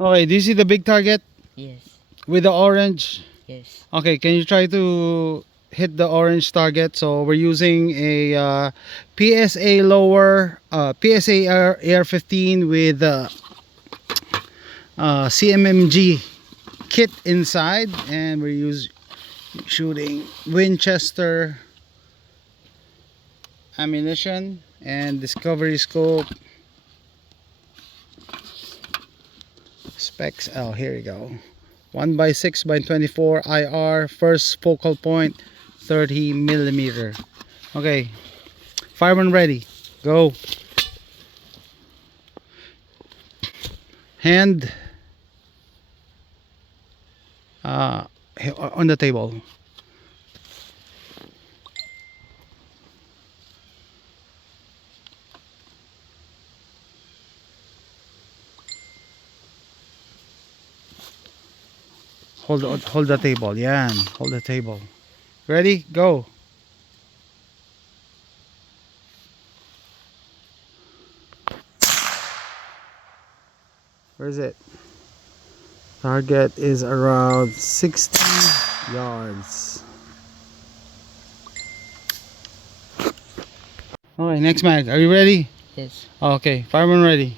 Okay, do you see the big target Yes. with the orange? Yes. Okay, can you try to hit the orange target? So we're using a PSA lower, PSA AR15 with CMMG kit inside, and we're shooting Winchester ammunition and discovery scope specs. Oh, here you go. 1x6x24 IR, first focal point 30 millimeter. Okay, fireman ready, go. Hand uh, on the table. Hold the table. Yan, hold the table. Ready, go. Where is it? Target is around 60 yards. Okay, next mag. Are you ready? Yes. Okay, fireman ready.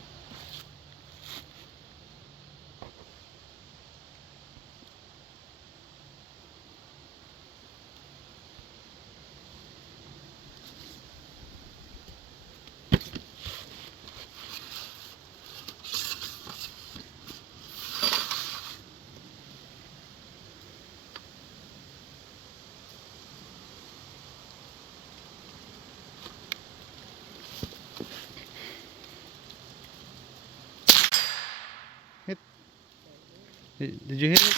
Hit. Did you hit it?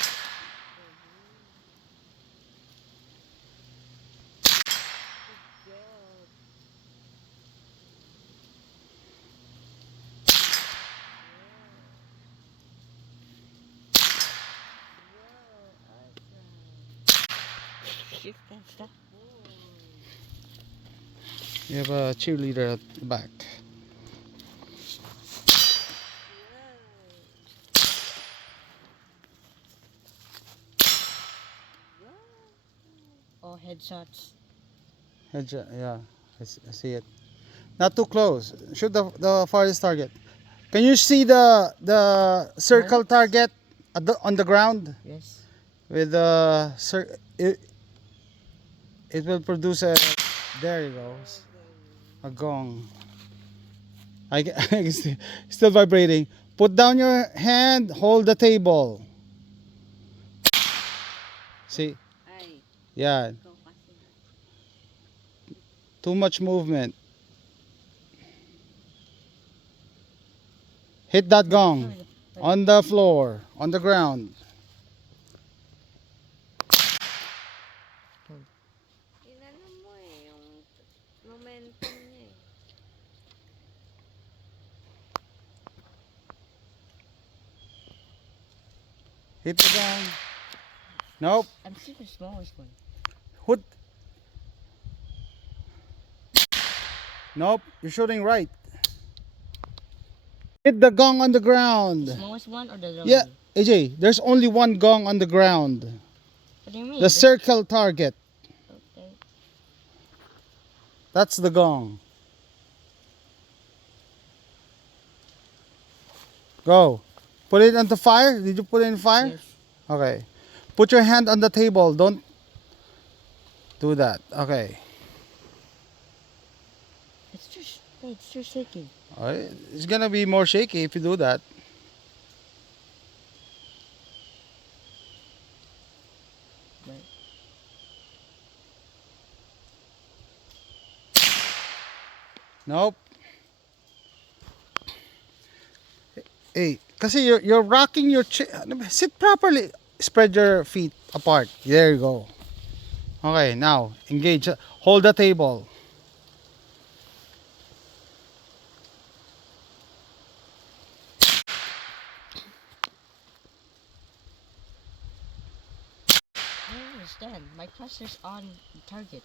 Shift and stuff. You have a cheerleader at the back. Oh, headshots. Headshot, yeah, I see it. Not too close. Shoot the farthest target. Can you see the circle What? target on the ground? Yes. With the it will produce a, there you go, a gong. I can still vibrating. Put down your hand, hold the table. See, Ay, yeah, go kasi. too much movement. Hit that gong on the floor, on the ground. Inano mo eh, yung momentum niya eh. Hit the gong. Nope. I'm still the smallest one. Hood. Nope. You're shooting right. Hit the gong on the The ground. smallest one or the long Yeah, one? AJ, there's only one gong on the ground. What do you mean? The circle target. Okay. That's the gong. Go. Put it on the fire. Did you put it in fire? Yes. Okay. Put your hand on the table. Don't do that. Okay. It's too shaky. Alright. It's gonna be more shaky if you do that. Right. Nope. Hey, kasi you're rocking your chair. Sit properly. Spread your feet apart. There you go. Okay, now engage. Hold the table. I don't understand. My cluster's on the target.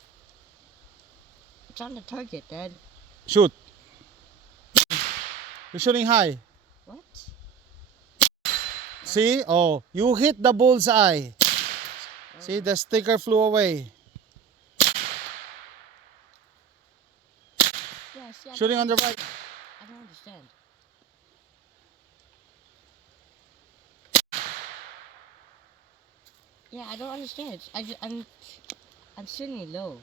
It's on the target, Dad. Shoot. You're shooting high. What? See? Oh, you hit the bullseye. See, the sticker flew away. Yeah, see, Shooting on the right. I don't understand. Yeah, I don't understand. I'm sitting low.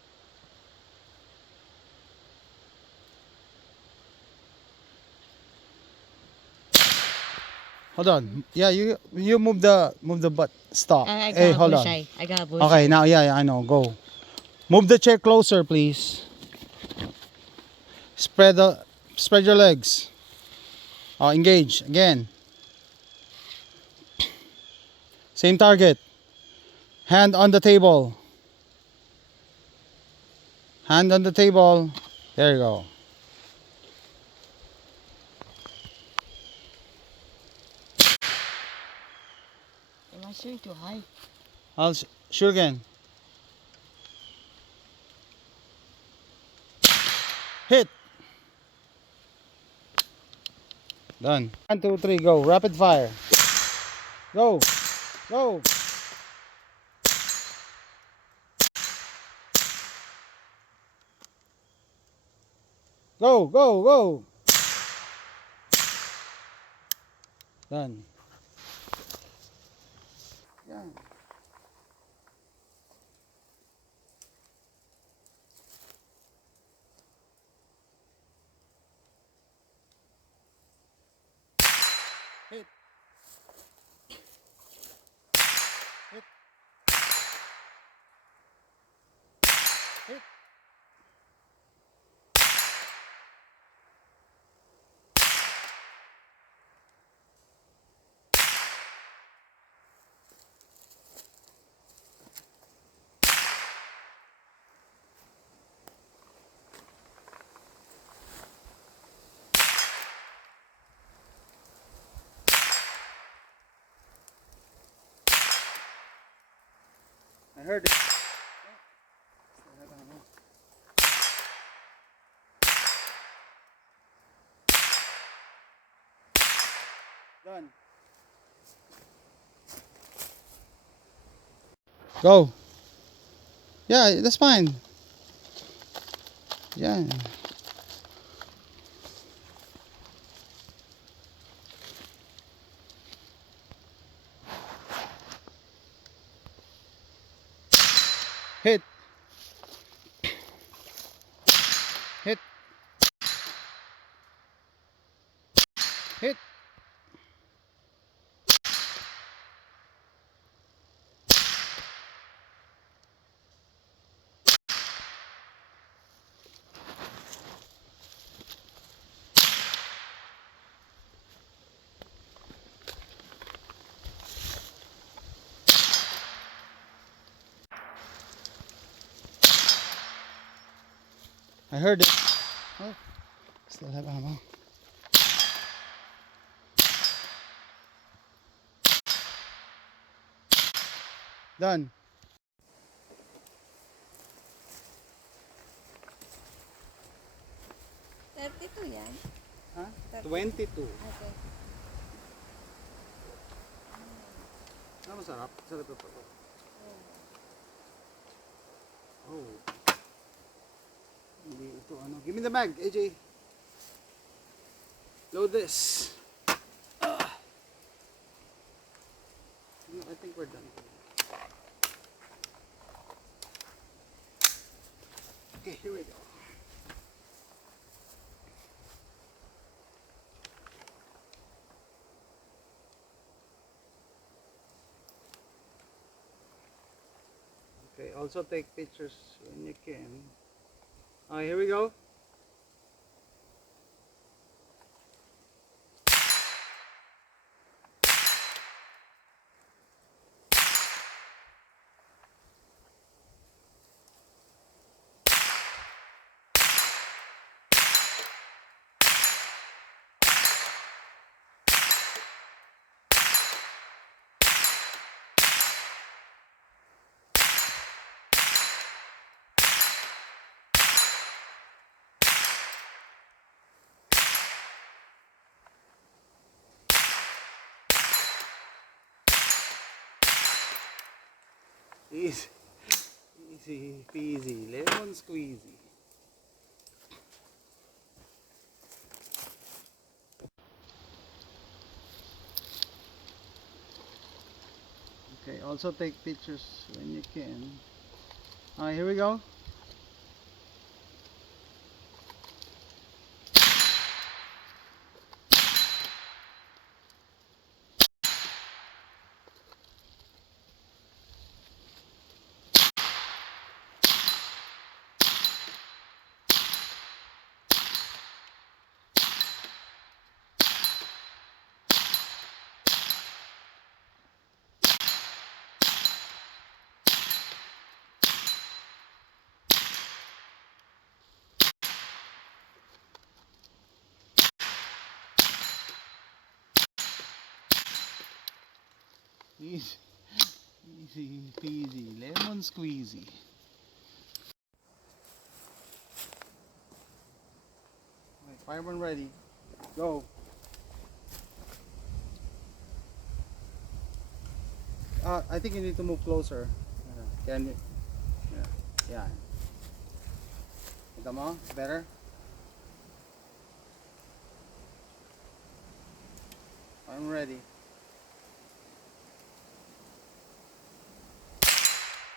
Hold on. Yeah, you move the butt. Stop. I Hey, got a hold on. bullseye. I got a bullseye. Okay, now yeah, I know. Go. Move the chair closer, please. Spread your legs. Oh, engage again. Same target. Hand on the table. Hand on the table. There you go. Am I shooting too high? Shoot again. Hit. Done. 1, 2, 3, go. Rapid fire. Go. Go. Go. Go. Go. Done. Yeah. Hit. Hit. Hit. I heard it. Done. Go. Yeah, that's fine. Yeah. Hit. Hit. Hit. I heard it. Oh, still have ammo. Done. 32 yan? Huh? 22. Okay. Ah, masarap. Sarap ito. Oh. Hindi ito ano. Give me the mag, AJ. Load this. No, I think we're done. Okay, here we go. Okay, also take pictures when you can. Alright, here we go. Easy, easy peasy, lemon squeezy. Okay, also take pictures when you can. Alright, here we go. Easy, easy peasy, lemon squeezy. Alright, fireman ready. Go. I think you need to move closer. Can you? Yeah. Kita mo? Better? I'm ready.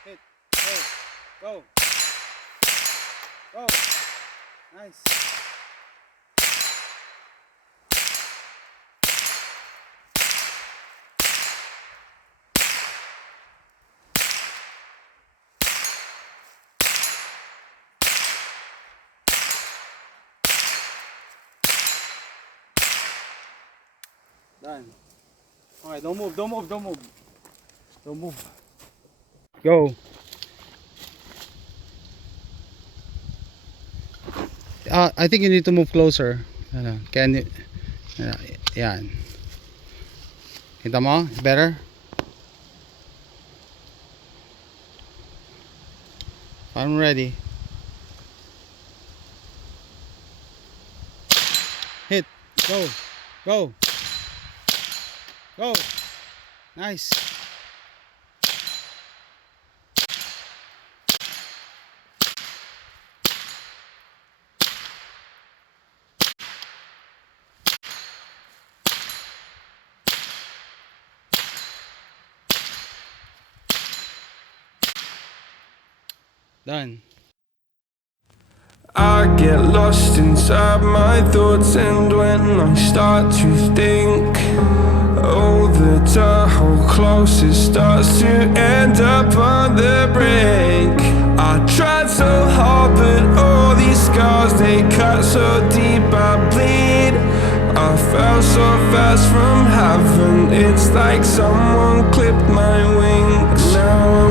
Hit. Go. Go. Go. Nice. Done. Alright, don't move. Don't move. Go. I think you need to move closer. Can you? Yan. Kita mo? Better? I'm ready. Hit. Go. Go. Go. Nice. Done. I get lost inside my thoughts, and when I start to think, oh, the Tahoe closest starts to end up on the brink. I tried so hard, but all these scars, they cut so deep, I bleed. I fell so fast from heaven, it's like someone clipped my wings. Now I'm